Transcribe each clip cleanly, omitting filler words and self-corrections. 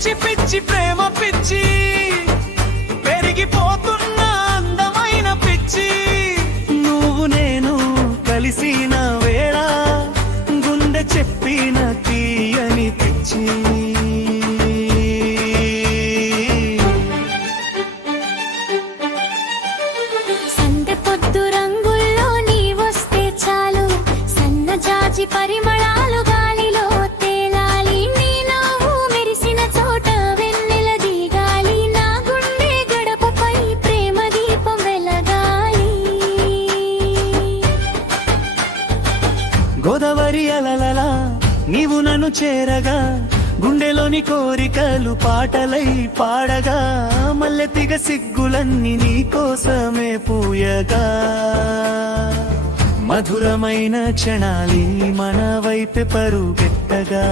పిచ్చి పిచ్చి ప్రేమ పిచ్చి పెరిగిపోతున్న అందమైన పిచ్చి నువ్వు నేను కలిసిన వేళ గుండె చెప్పిన తీయని పిచ్చి పరిమళాలు గాలిలో తేలాలి నీ నవ్వు మెరిసిన చోట వెన్నెల దిగాలి నా గుండె గడపపై ప్రేమ దీపం వెలగాలి గోదావరి అలలలా నీవు నన్ను చేరగా గుండెలోని కోరికలు పాటలై పాడగా మల్లెతిగ సిగ్గులన్నీ నీ కోసమే పూయగా మధురమైన క్షణాలి మన వైపు పరుగెత్తగా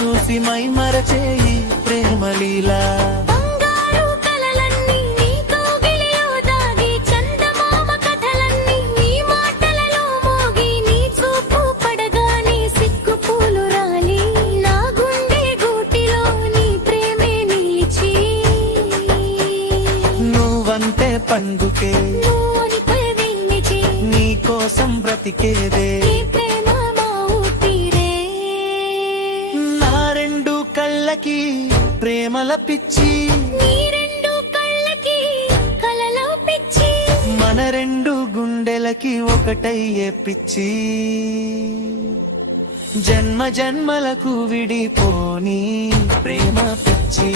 చూసి మై మరచేయి ప్రేమలీలా బంగారు కలలన్నీ నీ కౌగిలిలో దాగి చందమామ కథలన్నీ నీ మాటలలో మోగి నీ చూపు పడగానే సిగ్గు పూలు రాలి నా గుండె గూటిలో నీ ప్రేమే నిలిచి నువ్వంటే పండుకే నువ్వునిపై వెన్నిచి నీ కోసం బ్రతికేదే కళ్ళకి ప్రేమల పిచ్చి నీ రెండు కళ్ళకి కలలో పిచ్చి మన రెండు గుండెలకి ఒకటయ్యే పిచ్చి జన్మ జన్మలకు విడిపోని ప్రేమ పిచ్చి